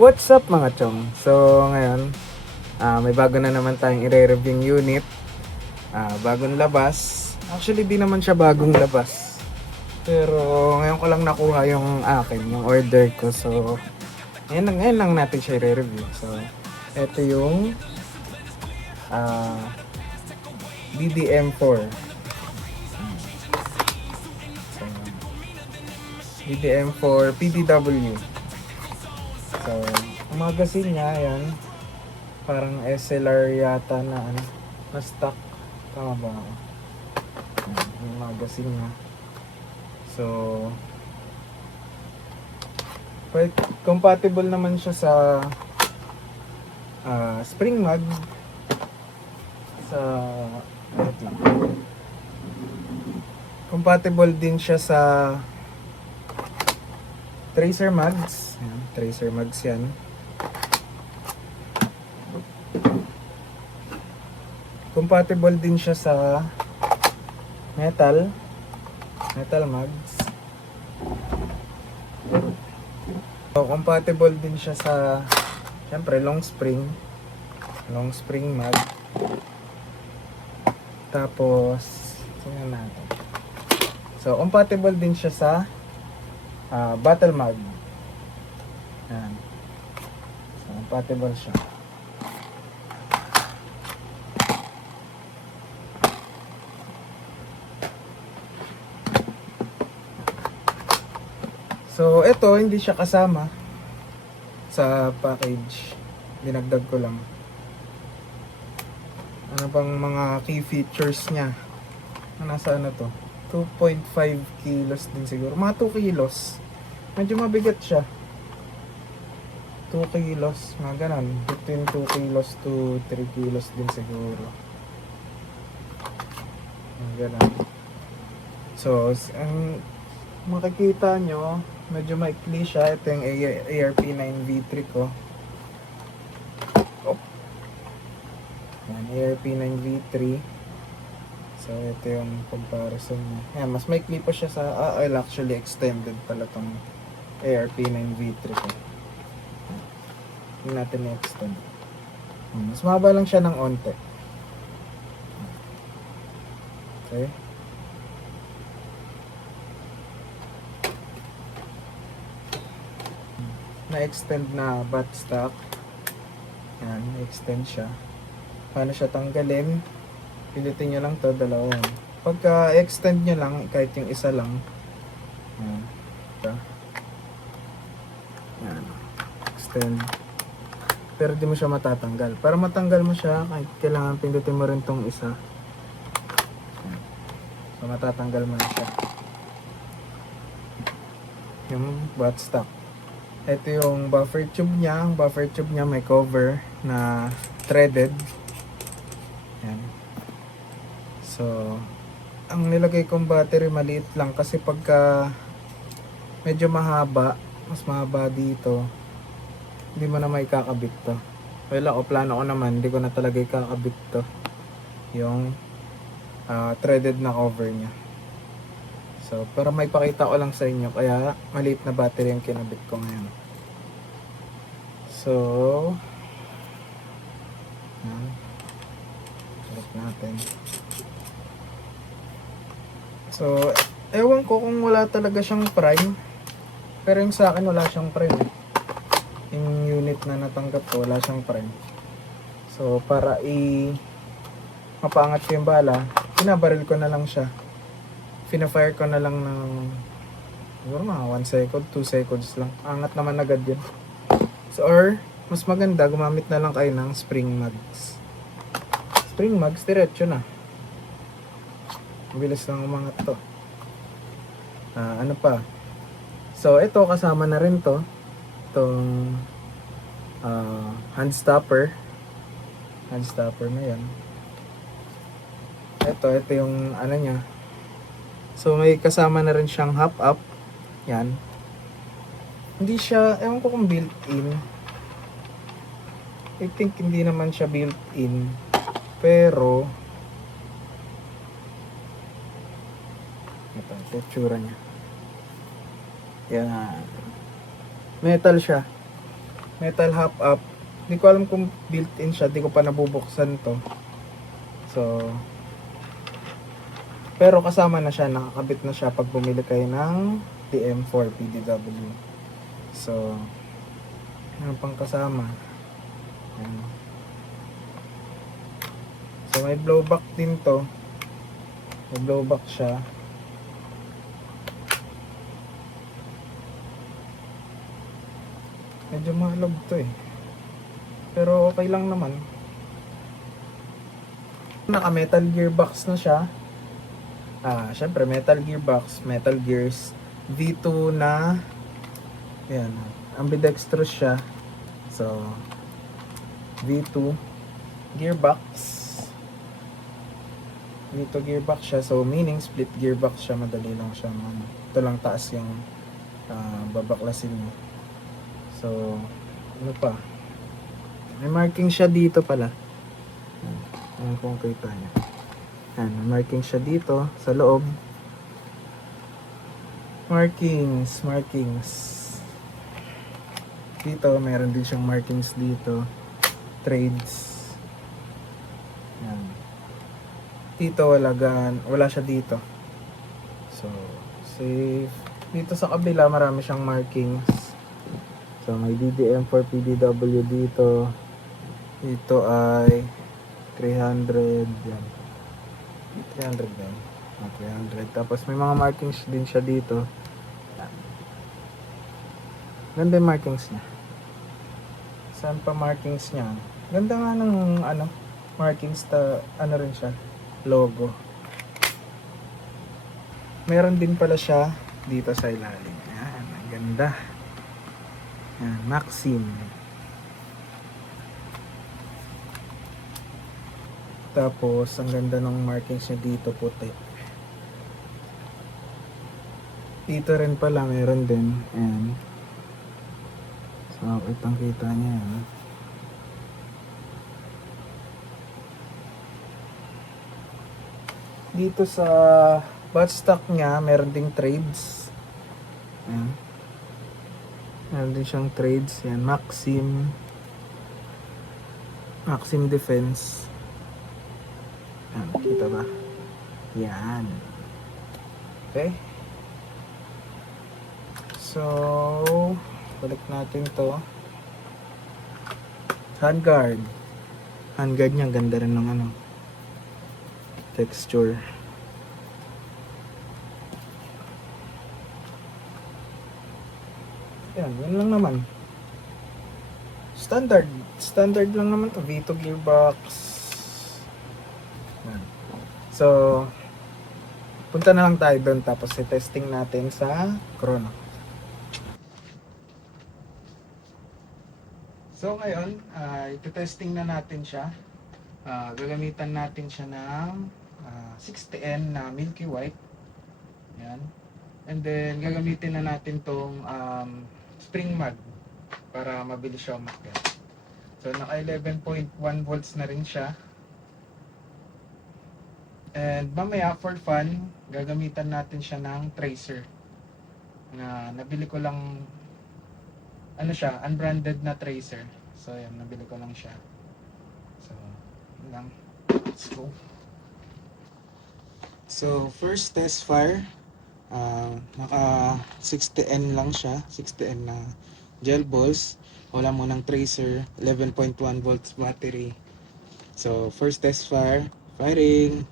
What's up mga chong? So ngayon, may bago na naman tayong i-review unit. Bagong labas. Actually di naman siya bagong labas. Pero ngayon ko lang nakuha yung akin, yung order ko. So ngayon lang natin siya i-review. So ito yung DDM4. So, DDM4 PDW. So, ang magazine niya, yan. Parang SLR yata na ano, na stock. Tama ba ako? Yung magazine niya. So, compatible naman siya sa spring mag. Sa compatible din siya sa tracer mags. Ayan, tracer mags yan. Compatible din siya sa metal mags. So, compatible din siya sa syempre long spring mag. Tapos tingnan natin. So compatible din siya sa battle mag. Yan. So, compatible siya. So, ito hindi siya kasama sa package. Dinagdag ko lang. Ano bang mga key features niya? Nasa ano to? 2.5 kilos din siguro. Mga 2 kilos. Medyo mabigat siya. 2 kilos. Mga ganun. Between 2 kilos to 3 kilos din siguro. Mga ganun. So, ang makikita nyo, medyo maikli siya. Ito yung ARP9V3 ko. Yan, ARP9V3. So, ito yung comparison niya. Yan, mas maikli pa siya sa... actually extended pala tong ARP9V3 ko. Hindi natin i-extend. Mas mahaba lang siya ng onte. Okay. Na-extend na buttstock. Yan, na-extend siya. Paano siya tanggalin? Pilitin nyo lang to, dalawa yan. Pagka extend nyo lang, kahit yung isa lang. Yan. Ito. Yan. Extend. Pero di mo siya matatanggal. Para matanggal mo siya, kahit kailangan pindutin mo rin tong isa. Yan. So matatanggal mo na siya. Yung buttstock. Ito yung buffer tube niya. Ang buffer tube niya may cover na threaded. Yan. So, ang nilagay kong battery maliit lang kasi pagka medyo mahaba, mas mahaba dito, hindi mo na may kakabit to. Well, plano ko naman, hindi ko na talaga ikakabit to. Yung threaded na cover niya. So, para may pakita ko lang sa inyo, kaya maliit na battery ang kinabit ko ngayon. So, yan. Sarap natin. So, ewan ko kung wala talaga siyang prime. Pero yung sa akin wala siyang prime. Yung unit na natanggap ko, wala siyang prime. So, para mapaangat ko yung bala, pinabaril ko na lang siya. Fina-fire ko na lang ng siguro mga 1 second, 2 seconds lang. Angat naman agad yun. So, or, mas maganda, gumamit na lang kayo ng spring mags. Spring mags, diretso na. Mabilis lang umangat to. Ano pa? So, ito kasama na rin to. Itong hand stopper. Hand stopper na yan. Ito yung ano niya. So, may kasama na rin siyang hop up. Yan. Hindi siya, ewan ko kung built-in. I think hindi naman siya built-in. Pero, ito. Ito yung tsura niya. Yan. Metal siya. Metal hop up. Hindi ko alam kung built-in siya. Hindi ko pa nabubuksan to. So, pero kasama na siya. Nakakabit na siya pag bumili kayo ng TM4 PDW. So, ano pang kasama? Yan. So, may blowback din to. May blowback siya. Medyo mahalog to eh. Pero okay lang naman. Naka metal gearbox na siya. Syempre metal gearbox, metal gears. V2 na yan, ambidextrous siya. So V2 gearbox. V2 gearbox siya. So meaning split gearbox siya. Madali lang siya. Ito lang taas yung babaklasin mo. So, ano pa? May marking siya dito pala. Ayan kung kita niya. Ayan, may marking siya dito sa loob. Markings. Dito, meron din siyang markings dito. Trades. Ayan. Dito, wala siya dito. So, safe. Dito sa kabila, marami siyang markings. So, may DDM4 PDW dito. Ito ay 300. Yan. 300 yan. 300. Tapos may mga markings din siya dito. Yan. Ganda yung markings niya. Saan pa markings niya? Ganda nga ng markings rin siya. Logo. Meron din pala siya dito sa ilalim. Yan. Ang ganda. Yan, Maxim. Tapos, ang ganda ng markings niya dito, puti. Dito rin pala, meron din. Ayan. So, itang kita niya. Yan. Dito sa buttstock niya, meron ding trades. Ayan. Meron din siyang trades. Yan, Maxim Defense. Yan, kita ba? Yan. Okay. So, balik natin to. Handguard. Handguard niya, ganda rin ng texture. Yan lang naman. Standard lang naman to. V2 gearbox. Yan. So, punta na lang tayo doon tapos i-testing natin sa Chrono. So, ngayon, ito-testing na natin siya. Gagamitan natin siya ng 60N na Milky White. Yan. And then, gagamitin na natin tong spring mud para mabilis siya umakyat. So naka 11.1 volts na rin siya. And mamaya for fun, gagamitan natin siya ng tracer. Na nabili ko lang unbranded na tracer. So yan, nabili ko lang siya. So, yun lang. Let's go. So first test fire. Naka 60N lang siya, 60N na gel balls, wala mo ng tracer, 11.1 volts battery. So first test fire, firing.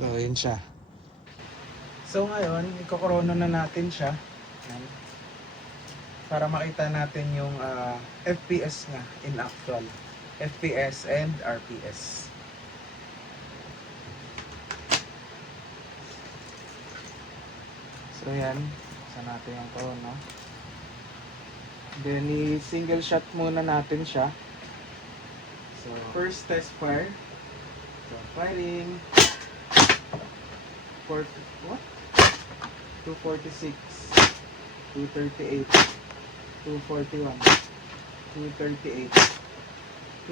So, yun siya. So, ngayon, ikokorono na natin siya. Yan. Para makita natin yung FPS nga in actual. FPS and RPS. So, yan. Buksan natin yung corona. Then, i-single shot muna natin siya. So, first test fire. So, firing. 246, 238, 241, 238,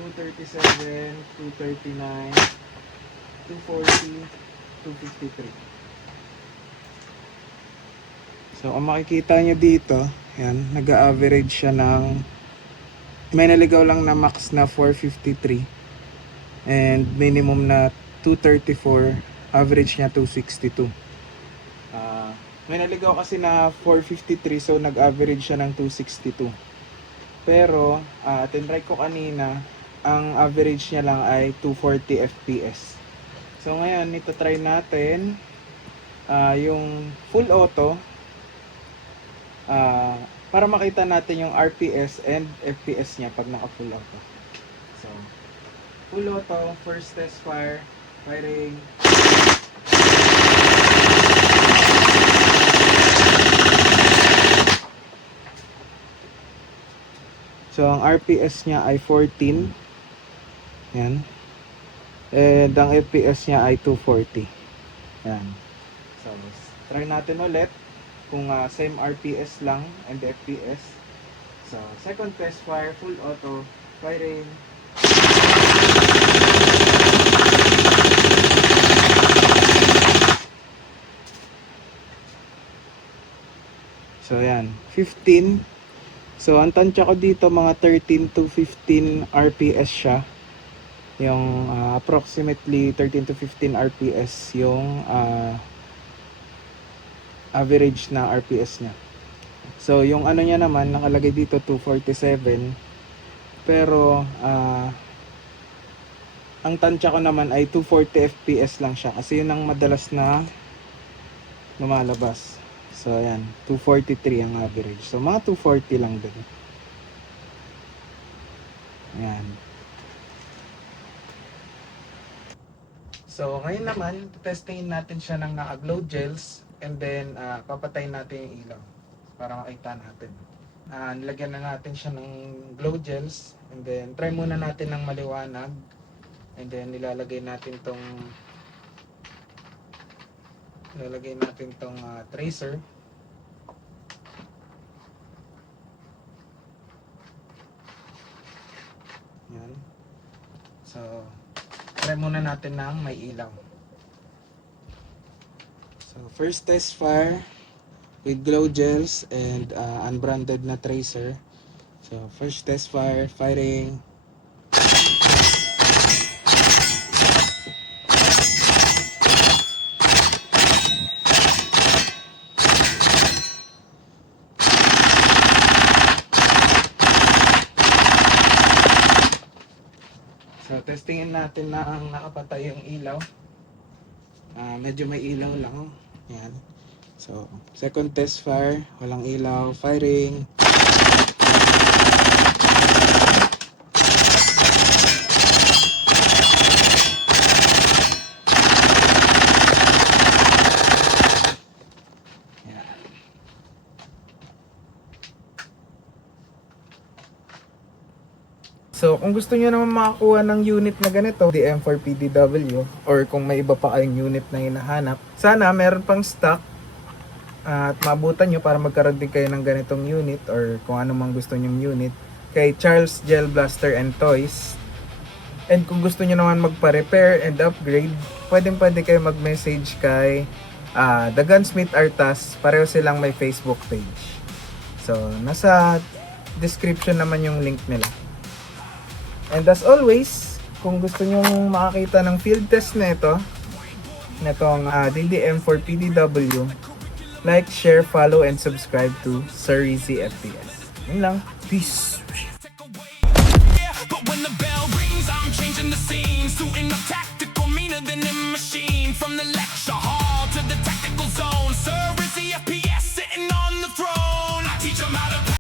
237, 239, 240, 253. So, kung makikita nyo dito, yan, nag-average siya ng, may naligaw lang na max na 453 and minimum na 234, average niya 262. May naligaw kasi na 453, so nag-average siya ng 262. Pero, tinry ko kanina, ang average niya lang ay 240 FPS. So ngayon, ito try natin yung full auto para makita natin yung RPS and FPS niya pag naka full auto. So, full auto, first test fire, firing. So, ang RPS niya ay 14. Yan. And ang FPS niya ay 240. Yan. So, try natin ulit kung same RPS lang and FPS. So, second test fire, full auto, firing. So, yan. 15. So, ang tansya ko dito, mga 13 to 15 RPS siya. Yung approximately 13 to 15 RPS yung average na RPS niya. So, yung ano niya naman, nakalagay dito 247. Pero, ang tansya ko naman ay 240 FPS lang siya. Kasi yun ang madalas na lumalabas. So, ayan. 243 ang average. So, mga 240 lang din. Ayan. So, ngayon naman, testingin natin siya ng naka-glow gels. And then, papatayin natin yung ilaw. Para makita natin. Nilagyan na natin siya ng glow gels. And then, try muna natin ng maliwanag. And then, nilalagay natin tong tracer. Yan. So, try muna natin ng may ilaw. So, first test fire with glow gels and unbranded na tracer. So, first test fire, firing. So, testingin natin na ang nakapatay yung ilaw. Medyo may ilaw lang. Yan. So, second test fire, walang ilaw, firing. So, kung gusto niyo naman makakuha ng unit na ganito, DM4PDW, or kung may iba pa kayong unit na hinahanap, sana meron pang stock at maabutan nyo para magkaroon din kayo ng ganitong unit or kung ano mang gusto nyong unit kay Charles Gel Blaster and Toys. And kung gusto nyo naman magpa-repair and upgrade, pwede kayo mag-message kay The Gunsmith Artas. Pareho silang may Facebook page. So, nasa description naman yung link nila. And as always, kung gusto nyo makakita ng field test na ito, netong DDM4PDW, like, share, follow, and subscribe to Sir Rizzy FPS. Yun lang. Peace! But when the bell rings, I'm changing the scene, suiting up,